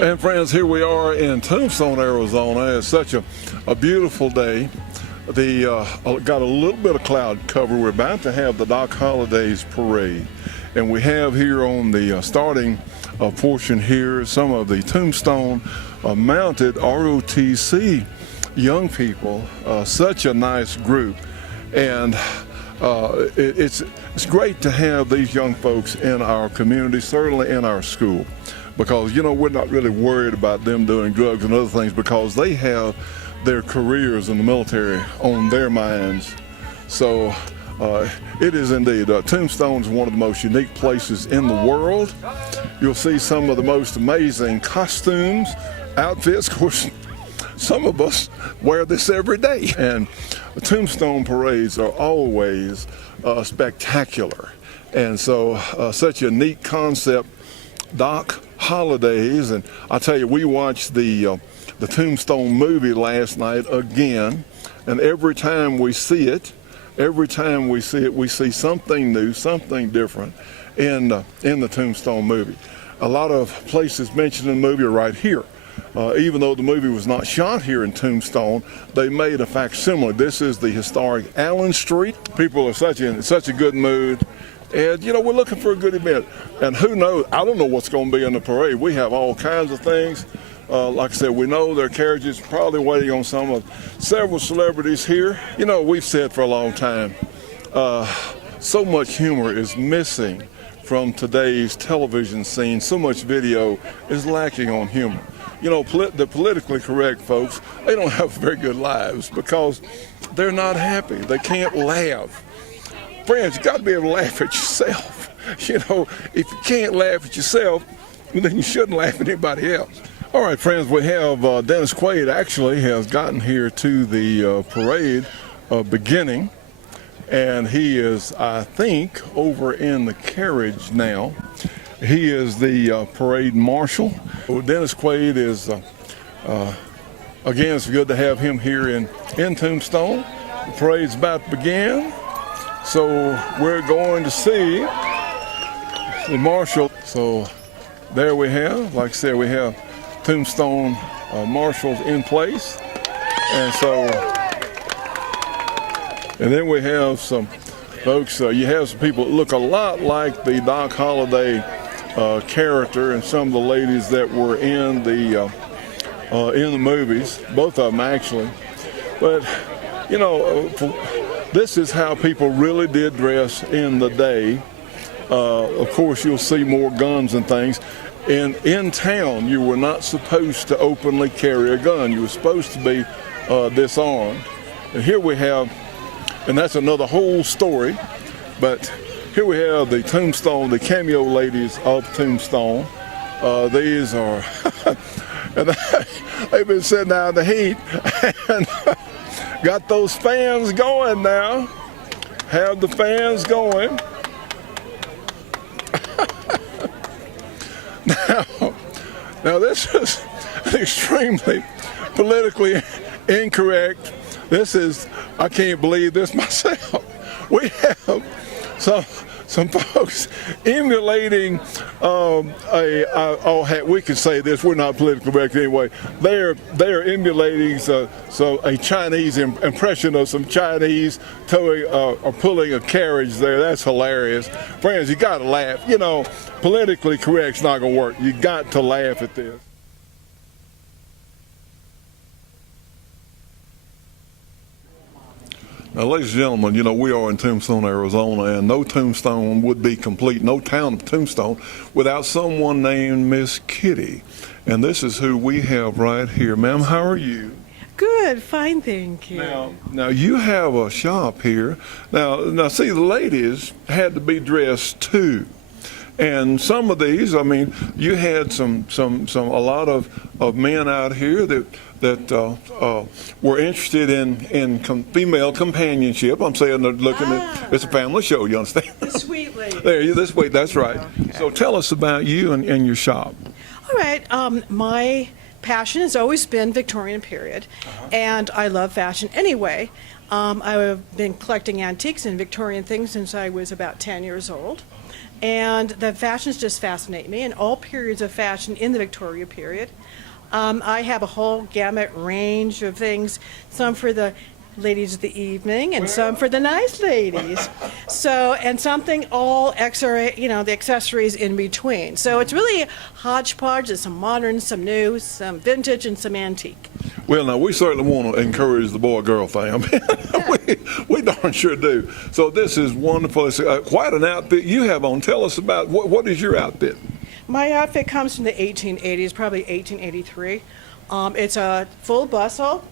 And friends, here we are in Tombstone, Arizona. It's such a beautiful day. Got a little bit of cloud cover. We're about to have the Doc Holidays parade. And we have here on the starting portion here some of the Tombstone mounted ROTC young people. Such a nice group. And it's great to have these young folks in our community, certainly in our school. Because, you know, we're not really worried about them doing drugs and other things because they have their careers in the military on their minds. So it is indeed. Tombstone is one of the most unique places in the world. You'll see some of the most amazing costumes, outfits. Of course, some of us wear this every day. And the Tombstone parades are always spectacular. And so such a neat concept. Doc Holidays, and I tell you, we watched the Tombstone movie last night again, and every time we see it, we see something new, something different in the Tombstone movie. A lot of places mentioned in the movie are right here. Even though the movie was not shot here in Tombstone, they made a facsimile. This is the historic Allen Street. People are in such a good mood. And, you know, we're looking for a good event. And who knows, I don't know what's going to be in the parade. We have all kinds of things. Like I said, we know their carriages probably waiting on several celebrities here. You know, we've said for a long time, so much humor is missing from today's television scene. So much video is lacking on humor. You know, the politically correct folks, they don't have very good lives because they're not happy. They can't laugh. Friends, you got to be able to laugh at yourself. You know, if you can't laugh at yourself, then you shouldn't laugh at anybody else. All right, friends, we have Dennis Quaid actually has gotten here to the parade beginning, and he is, I think, over in the carriage now. He is the parade marshal. Well, Dennis Quaid is, again, it's good to have him here in Tombstone. The parade's about to begin. So we're going to see the marshal. So there we have, like I said, we have Tombstone marshals in place. And then we have some folks, you have some people that look a lot like the Doc Holiday character and some of the ladies that were in the movies, both of them actually. But, you know, this is how people really did dress in the day. Of course, you'll see more guns and things. In town, you were not supposed to openly carry a gun. You were supposed to be disarmed. And here we have, and that's another whole story, but here we have the Tombstone, the cameo ladies of Tombstone. These are, and they've been sitting out in the heat, and got those fans going now. Have the fans going. Now this is extremely politically incorrect. This is, I can't believe this myself. We have some folks emulating we can say this, we're not politically correct anyway. They're emulating a Chinese impression of some Chinese towing or pulling a carriage there. That's hilarious. Friends, you gotta laugh. You know, politically correct's not gonna work. You got to laugh at this. Now, ladies and gentlemen, you know, we are in Tombstone, Arizona, and no Tombstone would be complete, no town of Tombstone, without someone named Miss Kitty. And this is who we have right here. Ma'am, how are you? Good, fine, thank you. Now you have a shop here. Now, see, the ladies had to be dressed too. And some of these, I mean, you had a lot of men out here that were interested in female companionship. I'm saying they're looking at, it's a family show, you understand? The sweet lady. There, this way, that's right. Okay. So tell us about you and your shop. All right, my passion has always been Victorian period, and I love fashion anyway. I've been collecting antiques and Victorian things since I was about 10 years old. And the fashions just fascinate me, and all periods of fashion in the Victoria period. I have a whole gamut range of things, some for the ladies of the evening and some for the nice ladies. So, and something all extra, the accessories in between. So it's really a hodgepodge. There's some modern, some new, some vintage, and some antique. Well, now, we certainly want to encourage the boy-girl thing. we darn sure do. So this is wonderful. It's quite an outfit you have on. Tell us about, what is your outfit? My outfit comes from the 1880s, probably 1883. It's a full bustle,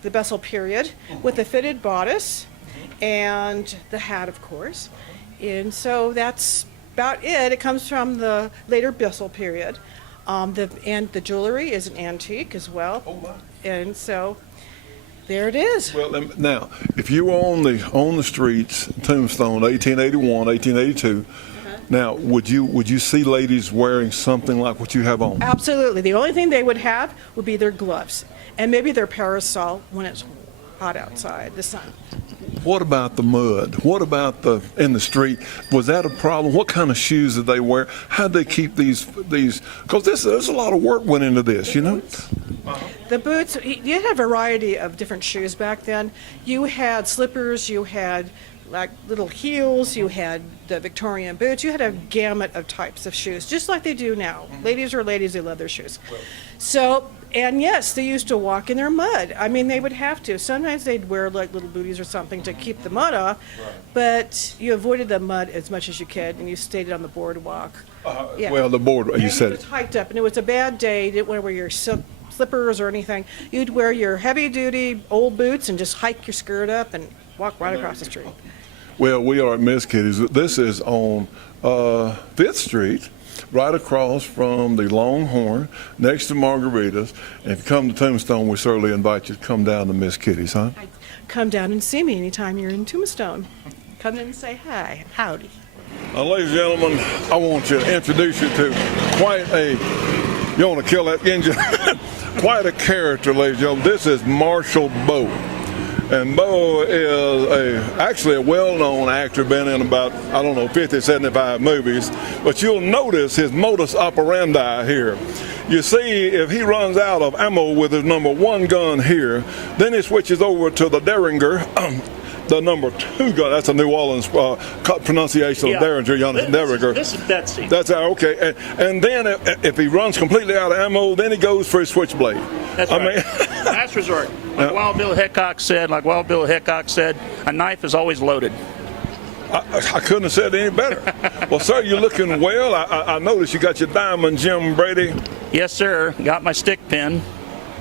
the bustle period, with a fitted bodice and the hat, of course. And so that's about it. It comes from the later bustle period. And the jewelry is an antique as well. Oh, my. And so there it is. Well, now, if you were on the streets, Tombstone, 1881, 1882, now would you see ladies wearing something like what you have on? Absolutely. The only thing they would have would be their gloves and maybe their parasol when it's hot outside, the sun. What about the mud? What about in the street? Was that a problem? What kind of shoes did they wear? How'd they keep these? Because there's a lot of work went into this, The boots, you had a variety of different shoes back then. You had slippers, you had like little heels, you had the Victorian boots, you had a gamut of types of shoes, just like they do now. Ladies are ladies, they love their shoes. So, and yes, they used to walk in their mud. I mean, they would have to. Sometimes they'd wear like little booties or something to keep the mud off, but you avoided the mud as much as you could, and you stayed on the boardwalk. Yeah. Well, the board, you said it was it. hiked up, and it was a bad day. You didn't want to wear your slippers or anything. You'd wear your heavy-duty old boots and just hike your skirt up and walk right across the street. Well, we are at Miss Kitty's. This is on 5th Street, right across from the Longhorn, next to Margarita's. And if you come to Tombstone, we certainly invite you to come down to Miss Kitty's, huh? Come down and see me anytime you're in Tombstone. Come in and say hi. Howdy. Ladies and gentlemen, I want to introduce you to quite a, you want to kill that engine? Quite a character, ladies and gentlemen. This is Marshal Bo. And Bo is actually a well-known actor, been in about, 50, 75 movies. But you'll notice his modus operandi here. You see, if he runs out of ammo with his number 1 gun here, then he switches over to the Derringer, the number 2 gun. That's a New Orleans pronunciation of Derringer. Derringer. This is Betsy. That's okay. And then if he runs completely out of ammo, then he goes for his switchblade. That's right. Last resort. Like Wild Bill Hickok said, a knife is always loaded. I couldn't have said it any better. Well, sir, you're looking well. I noticed you got your diamond, Jim Brady. Yes, sir. Got my stick pin.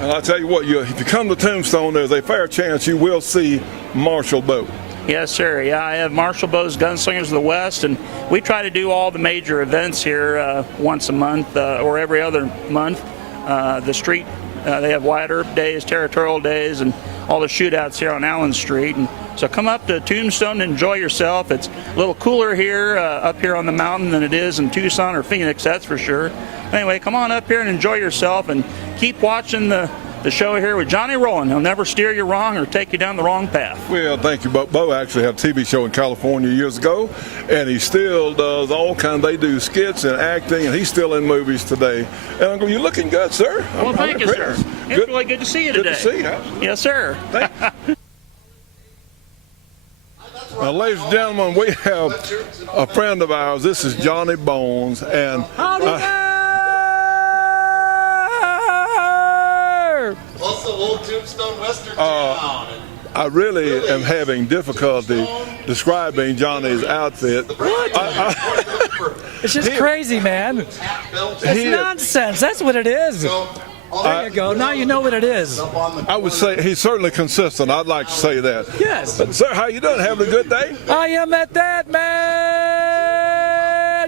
And I'll tell you what, if you come to Tombstone, there's a fair chance you will see Marshal Bo. Yes, sir. Yeah, I have Marshal Bo's Gunslingers of the West, and we try to do all the major events here once a month or every other month. The street, they have Wyatt Earp Days, Territorial Days, and all the shootouts here on Allen Street. And so come up to Tombstone and enjoy yourself. It's a little cooler here, up here on the mountain than it is in Tucson or Phoenix, that's for sure. Anyway, come on up here and enjoy yourself, and keep watching the show here with Johnny Rowland. He'll never steer you wrong or take you down the wrong path. Well, thank you. Bo actually had a TV show in California years ago, and he still does all kinds. They do skits and acting, and he's still in movies today. And I'm going, you're looking good, sir. Well, thank you, sir. It's really good to see you today. Good to see you. Yes, sir. Now, ladies and gentlemen, we have a friend of ours. This is Johnny Bones, and Also, old Tombstone Western Town. I really am having difficulty describing Johnny's outfit. It's just crazy, man. It's nonsense. That's what it is. There you go. Now you know what it is. I would say he's certainly consistent. I'd like to say that. Yes. But, sir, how you doing? Having a good day? I am at that, man.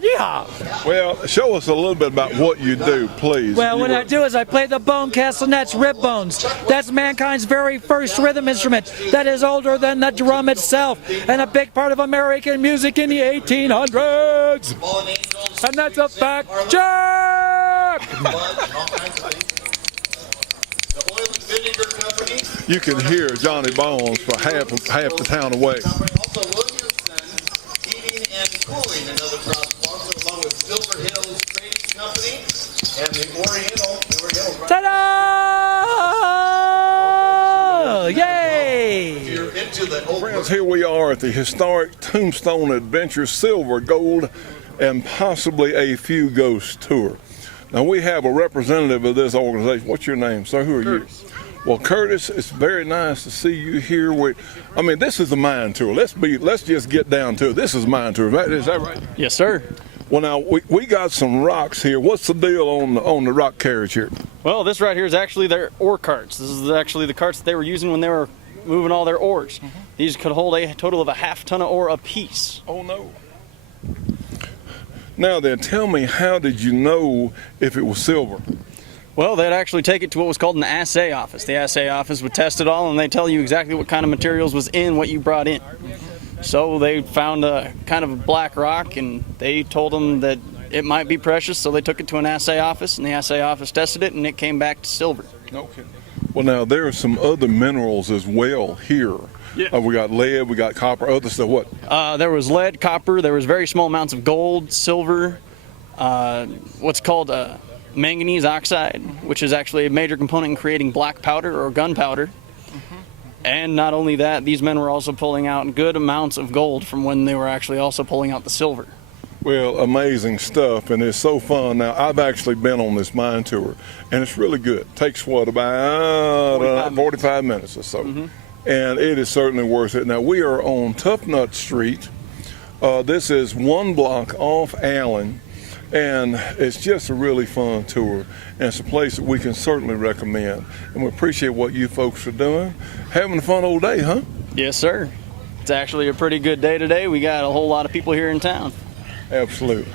Yeehaw. Well, show us a little bit about what you do, please. Well, what I do is I play the bone castanets, rib bones. That's mankind's very first rhythm instrument that is older than the drum itself and a big part of American music in the 1800s. And that's a fact check. Vinegar Company. You can hear Johnny Bones for half the town away. Also Williamson Heating and Cooling, another proud sponsor, along with Silver Hills Trading Company and the Oriental. Ta-da! Yay! You're into the old Friends, here we are at the historic Tombstone Adventure Silver, Gold, and possibly a few ghost tour. Now we have a representative of this organization. What's your name, sir? Who are Curtis. you? Well, Curtis, it's very nice to see you here. I mean, this is a mine tour. Let's just get down to it. This is a mine tour. Is that right? Yes, sir. Well, now we got some rocks here. What's the deal on the rock carriage here? Well, this right here is actually their ore carts. This is actually the carts that they were using when they were moving all their ores. These could hold a total of a half ton of ore apiece. Oh no. Now then, tell me, how did you know if it was silver? Well, they'd actually take it to what was called an assay office. The assay office would test it all, and they tell you exactly what kind of materials was in what you brought in. So they found a kind of a black rock, and they told them that it might be precious, so they took it to an assay office, and the assay office tested it, and it came back to silver. Okay. Well, now there are some other minerals as well here. Yeah. We got lead, we got copper, other stuff. What? There was lead, copper, there was very small amounts of gold, silver, what's called manganese oxide, which is actually a major component in creating black powder or gunpowder. And not only that, these men were also pulling out good amounts of gold from when they were actually also pulling out the silver. Well, amazing stuff, and it's so fun. Now, I've actually been on this mine tour, and it's really good. Takes, what, about 45 minutes or so. And it is certainly worth it. Now, we are on Tough Nut Street. This is one block off Allen, and it's just a really fun tour. And it's a place that we can certainly recommend. And we appreciate what you folks are doing. Having a fun old day, huh? Yes, sir. It's actually a pretty good day today. We got a whole lot of people here in town. Absolutely.